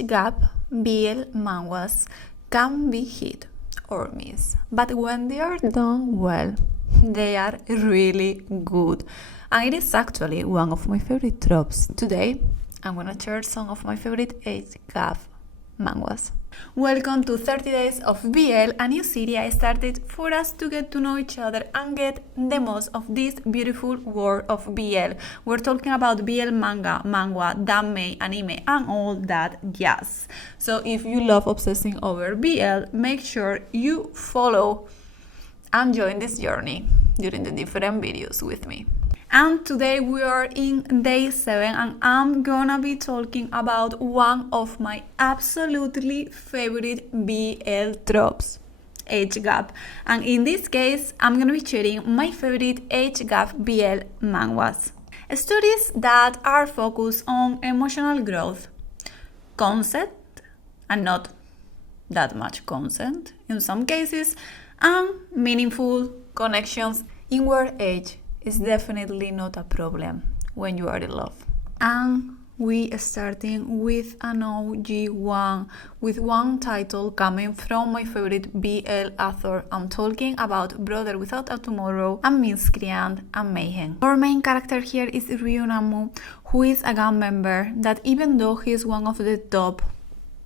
age gap BL manhwas can be hit or miss, but when they are done well, they are really good. And it is actually one of my favorite tropes. Today, I'm gonna share some of my favorite age gap manhwas. Welcome to 30 Days of BL, a new series I started for us to get to know each other and get the most of this beautiful world of BL. We're talking about BL manga, manhwa, anime, anime, and all that jazz. So if you love obsessing over BL, make sure you follow and join this journey during the different videos with me. And today we are in day 7 and I'm gonna be talking about one of my absolutely favorite BL tropes, age gap. And in this case, I'm gonna be sharing my favorite age gap BL manhwas. Stories that are focused on emotional growth, concept, and not that much consent in some cases, and meaningful connections in where age is definitely not a problem when you are in love. And we starting with an OG one, with one title coming from my favorite BL author. I'm talking about Brother Without a Tomorrow and Miscreant and Mayhem. Our main character here is Ryunamu, who is a gang member that even though he is one of the top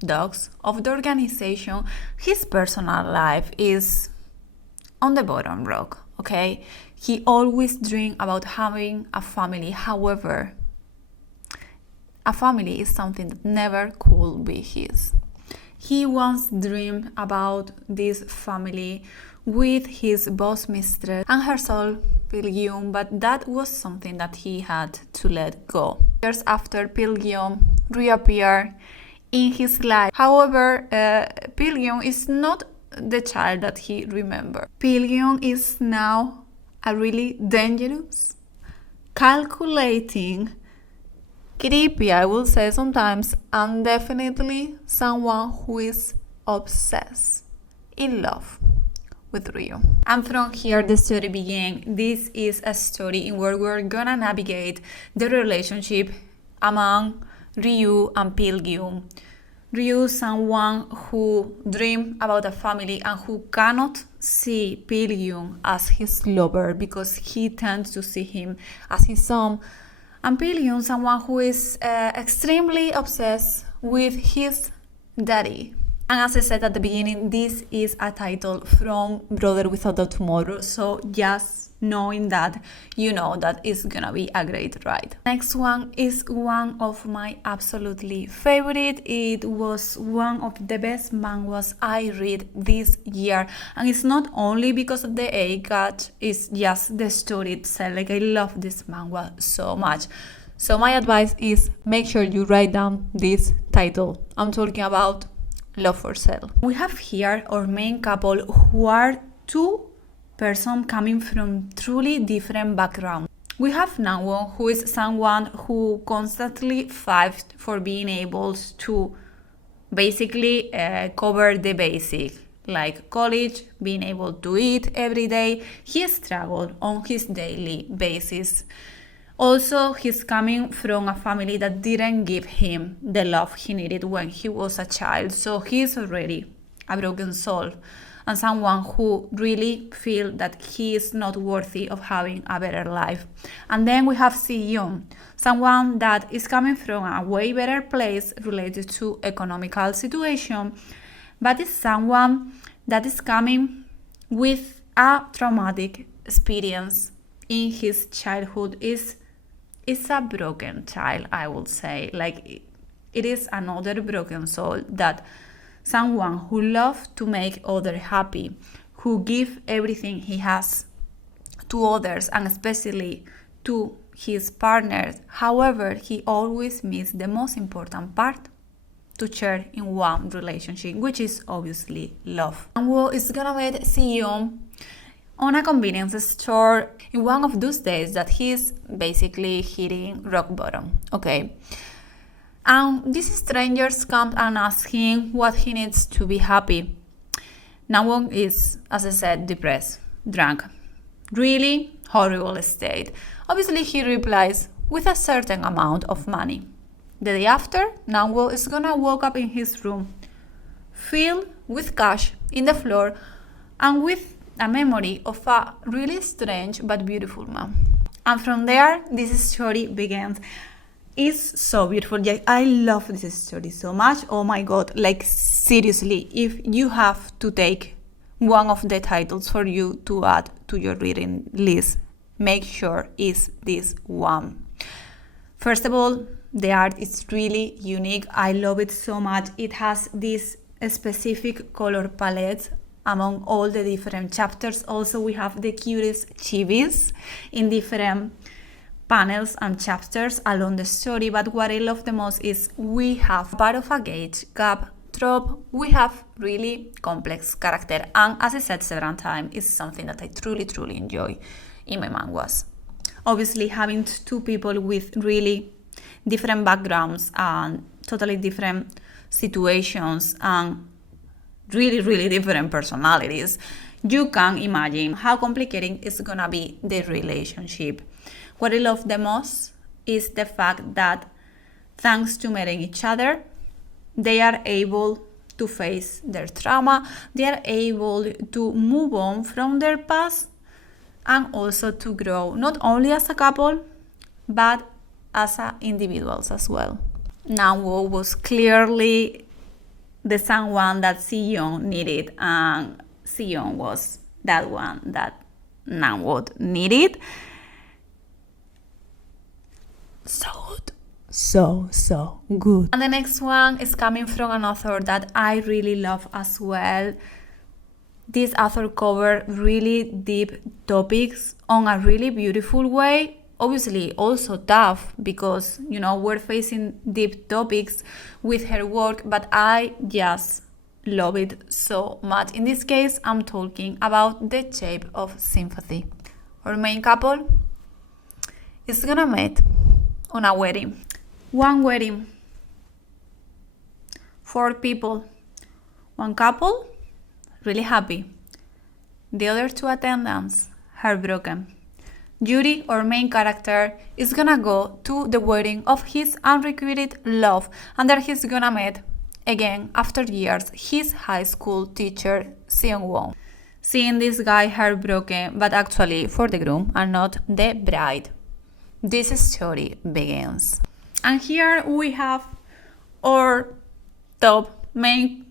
dogs of the organization, his personal life is on the bottom rock, okay? He always dreamed about having a family. However, a family is something that never could be his. He once dreamed about this family with his boss mistress and her soul Pilgrim, but that was something that he had to let go. Years after, Pilgrim reappeared in his life. However, Pilgrim is not the child that he remembered. Pilgrim is now a really dangerous, calculating, creepy, I will say sometimes, and definitely someone who is obsessed, in love with Ryu. And from here the story began. This is a story in where we're gonna navigate the relationship among Ryu and Pilgrim. Ryu, someone who dreams about a family and who cannot see Pilgrim as his lover because he tends to see him as his son. And Pilgrim, someone who is extremely obsessed with his daddy. And as I said at the beginning, this is a title from Brother Without a Tomorrow, so just knowing that, you know that it's gonna be a great ride. Next one is one of my absolutely favorite. It was one of the best manhwas I read this year, and it's not only because of the age gap, it's just the story itself. Like, I love this manhwa so much. So my advice is make sure you write down this title. I'm talking about Love for Sale. We have here our main couple who are two persons coming from truly different backgrounds. We have Nanwon, who is someone who constantly fights for being able to basically cover the basic, like college, being able to eat every day. He struggled on his daily basis. Also, he's coming from a family that didn't give him the love he needed when he was a child, so he's already a broken soul and someone who really feels that he is not worthy of having a better life. And then we have Si-yoon, someone that is coming from a way better place related to economical situation, but is someone that is coming with a traumatic experience in his childhood. Is a broken child, I would say. Like, it is another broken soul, that someone who loves to make others happy, who gives everything he has to others and especially to his partners. However, he always misses the most important part to share in one relationship, which is obviously love. And is gonna meet Si-yoon on a convenience store in one of those days that he's basically hitting rock bottom, okay? And these strangers come and ask him what he needs to be happy. Nawon is, as I said, depressed, drunk, really horrible state. Obviously, he replies with a certain amount of money. The day after, Nangwo is gonna wake up in his room, filled with cash in the floor and with a memory of a really strange but beautiful man. And from there, this story begins. It's so beautiful. Yeah, I love this story so much. Oh my god, like seriously, if you have to take one of the titles for you to add to your reading list, make sure it's this one. First of all, the art is really unique. I love it so much. It has this specific color palette among all the different chapters. Also, we have the cutest chibis in different panels and chapters along the story. But what I love the most is we have part of a gauge, gap, trope. We have really complex character. And as I said several times, it's something that I truly enjoy in my manhwas. Obviously, having two people with really different backgrounds and totally different situations and really different personalities, you can imagine how complicated it's gonna be the relationship. What I love the most is the fact that thanks to meeting each other, they are able to face their trauma, they are able to move on from their past and also to grow not only as a couple but as individuals as well. Nangwo was clearly the someone that Seon needed, and Seon was that one that Nangwo needed. So good. So good. And the next one is coming from an author that I really love as well. This author covered really deep topics on a really beautiful way. Obviously also tough because, we're facing deep topics with her work, but I just love it so much. In this case, I'm talking about The Shape of Sympathy. Our main couple is gonna meet on a wedding. One wedding, 4 people. One couple, really happy. The other 2 attendants, heartbroken. Yuri, our main character, is gonna go to the wedding of his unrequited love, and there he's gonna meet, again, after years, his high school teacher, Seong-won. Seeing this guy heartbroken, but actually for the groom and not the bride. This story begins. And here we have our top main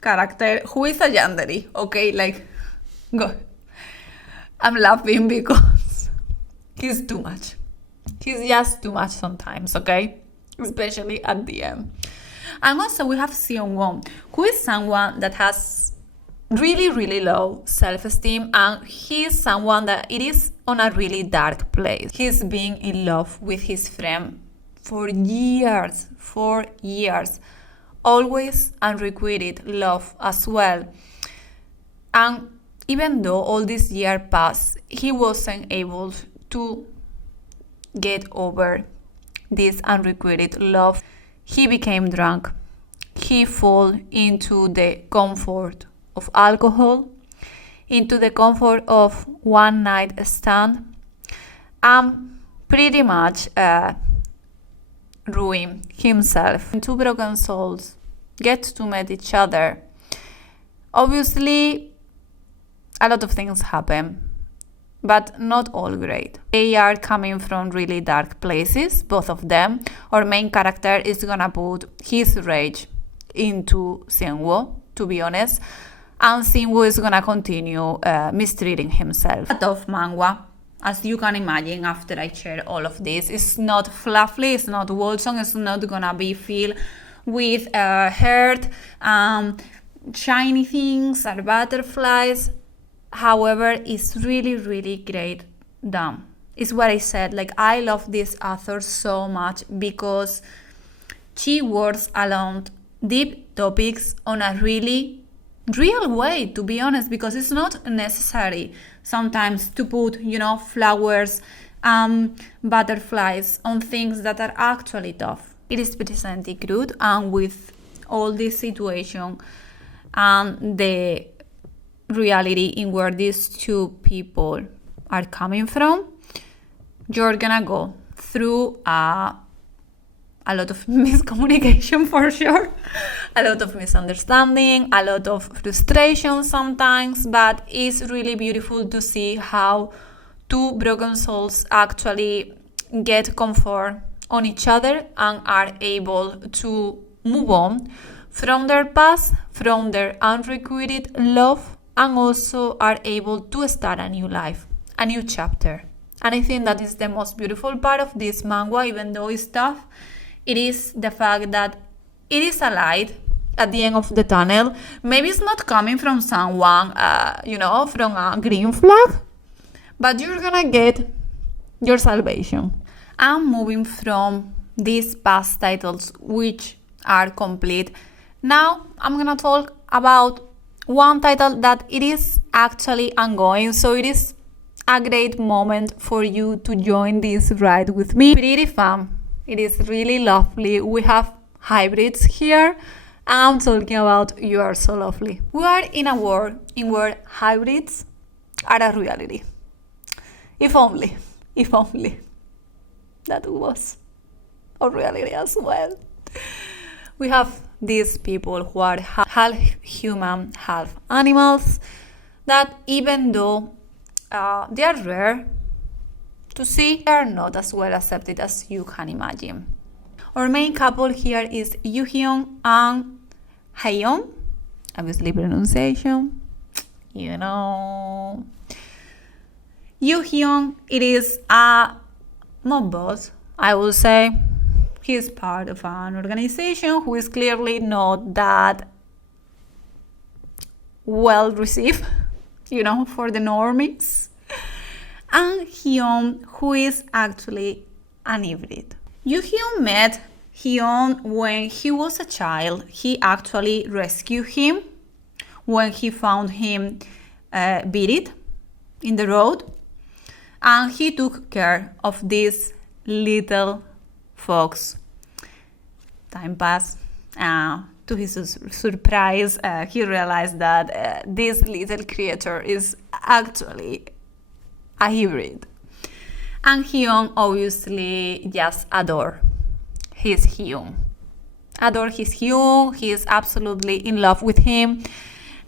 character, who is a yandere, okay? Go. I'm laughing because he's too much. He's just too much sometimes, okay? Especially at the end. And also we have Seong-won, who is someone that has really low self-esteem, and he is someone that it is on a really dark place. He's been in love with his friend for years, always unrequited love as well. And even though all this year passed, he wasn't able to get over this unrequited love. He became drunk. He fell into the comfort of alcohol, into the comfort of one night stand, and pretty much ruin himself. 2 broken souls get to meet each other. Obviously, a lot of things happen, but not all great. They are coming from really dark places, both of them. Our main character is gonna put his rage into Seong-woo, to be honest, and Seong-woo is gonna continue mistreating himself. A tough manhwa, as you can imagine. After I share all of this, it's not fluffy, it's not wholesome, it's not gonna be filled with hurt, shiny things or butterflies. However, it's really great done. It's what I said, I love this author so much because she works along deep topics on a really real way, to be honest, because it's not necessary sometimes to put, flowers, butterflies on things that are actually tough. It is presented good, and with all this situation and the reality in where these 2 people are coming from, you're gonna go through a a lot of miscommunication for sure, a lot of misunderstanding, a lot of frustration sometimes, but it's really beautiful to see how two broken souls actually get comfort on each other and are able to move on from their past, from their unrequited love, and also are able to start a new life, a new chapter. And I think that is the most beautiful part of this manhwa, even though it's tough. It is the fact that it is a light at the end of the tunnel. Maybe it's not coming from someone, from a green flag, but you're gonna get your salvation. I'm moving from these past titles, which are complete. Now I'm gonna talk about one title that it is actually ongoing, so it is a great moment for you to join this ride with me. Pretty fun. It is really lovely. We have hybrids here. I'm talking about You Are So Lovely. We are in a world in where hybrids are a reality. If only that was a reality as well. We have these people who are half human, half animals, that even though they are rare to see, they are not as well accepted as you can imagine. Our main couple here is Yoo-hyun and Haeyeon. Obviously pronunciation, Yoo-hyun, it is a mob boss, I will say. He is part of an organization who is clearly not that well received, for the normies. And Hyun, who is actually an hybrid. Yoo-hyun met Hyun when he was a child. He actually rescued him when he found him buried in the road. And he took care of this little fox. Time passed. To his surprise, he realized that this little creature is actually a hybrid. And Hyun obviously just adore his Hyun. He is absolutely in love with him.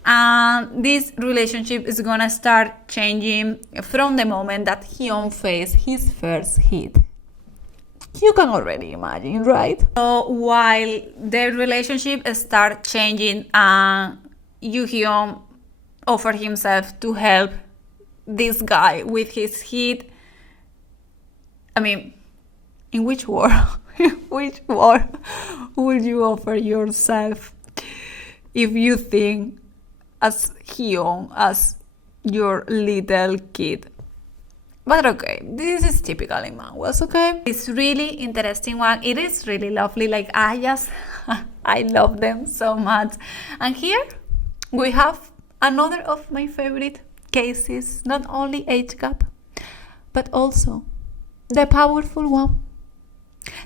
And this relationship is gonna start changing from the moment that Hyun faced his first hit. You can already imagine, right? So while their relationship starts changing, Yoo-hyun offered himself to help this guy with his hit. I mean, in which war? Which war would you offer yourself if you think as Hyun as your little kid? But okay, this is typical in manhwas, okay? It's really interesting one. It is really lovely. Like, I love them so much. And here we have another of my favorite cases. Not only age gap, but also the powerful one.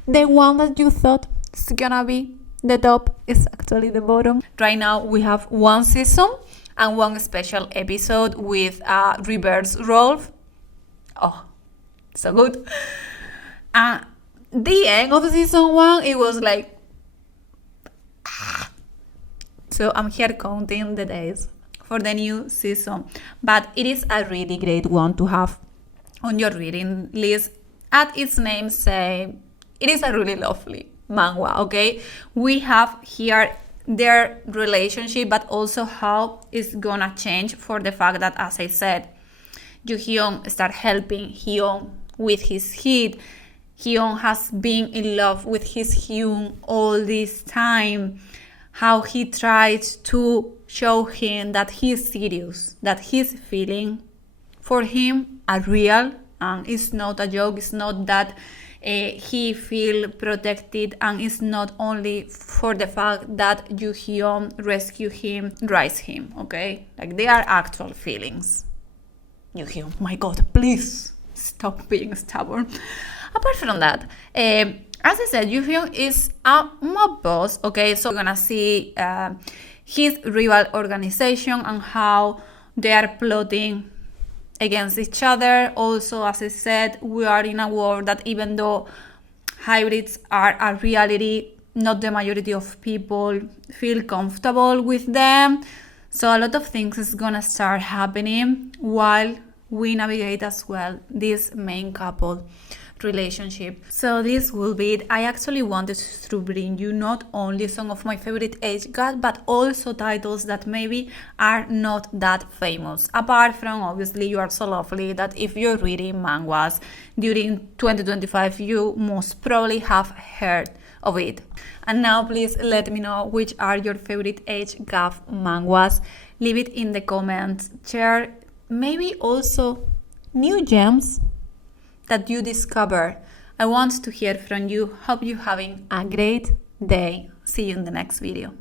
The one that you thought is gonna be the top is actually the bottom. Right now we have one season and one special episode with a reverse role. Oh, so good. The end of season 1, it was like... So I'm here counting the days for the new season. But it is a really great one to have on your reading list. As its name say, it is a really lovely manhwa, okay? We have here their relationship, but also how it's gonna change for the fact that, as I said, Yoo-hyun start helping Hyun with his hit. Hyun has been in love with his Hyun all this time. How he tries to show him that he's serious, that his feeling for him are real, and it's not a joke. It's not that he feel protected, and it's not only for the fact that Yoo-hyun rescue him, rise him, okay? Like, they are actual feelings. Yoo-hyun, my God, please stop being stubborn. Apart from that, as I said, Yoo-hyun is a mob boss, okay? So we're gonna see his rival organization and how they are plotting against each other. Also, as I said, we are in a world that even though hybrids are a reality. Not the majority of people feel comfortable with them. So a lot of things is gonna start happening while we navigate as well this main couple relationship. So this will be it. I actually wanted to bring you not only some of my favorite age gap, but also titles that maybe are not that famous. Apart from obviously You Are So Lovely, that if you're reading manhwas during 2025, you most probably have heard of it. And now please let me know which are your favorite age gap manhwas. Leave it in the comments. Share maybe also new gems that you discover. I want to hear from you. Hope you're having a great day. See you in the next video.